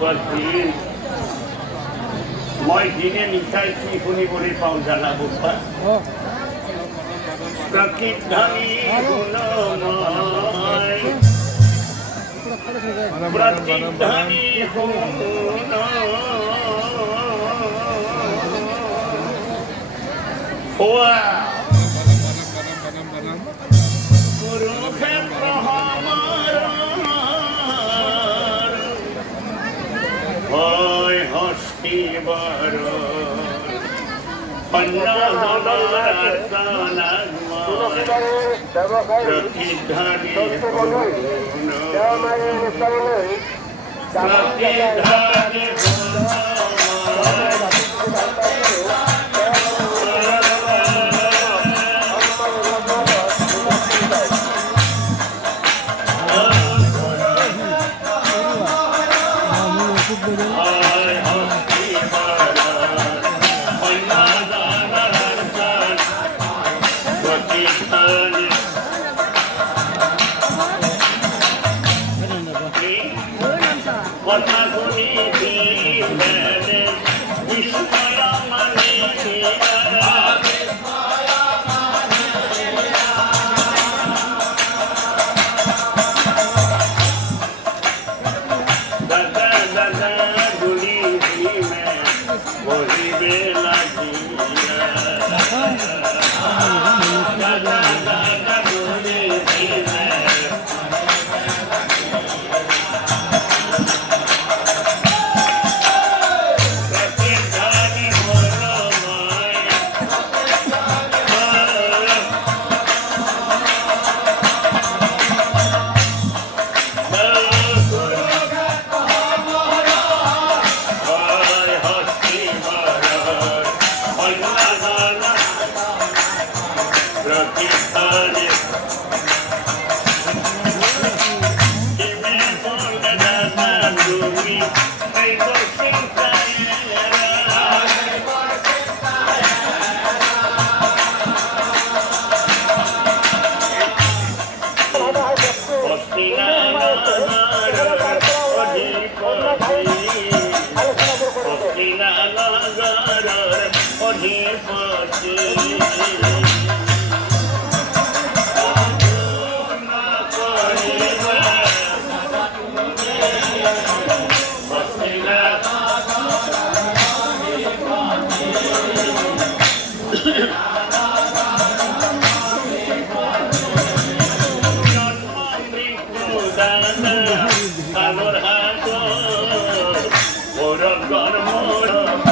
উপস্থিত মই দিনে নিশাই কি শুনিবলৈ পাওঁ জানা বোপা প্ৰকৃতধনী গুণময় প্ৰকৃতধনী গুণ হোৱা কুৰুক্ষেত্ৰ সমাৰৰ হয় হস্তিবৰ প্রতিধানী কথা শুনি বিস্ময় মানে দাদা দাদা গুলি ভীমে বহিবে লাগিয়া দাদা দাদা গুলি ভীমে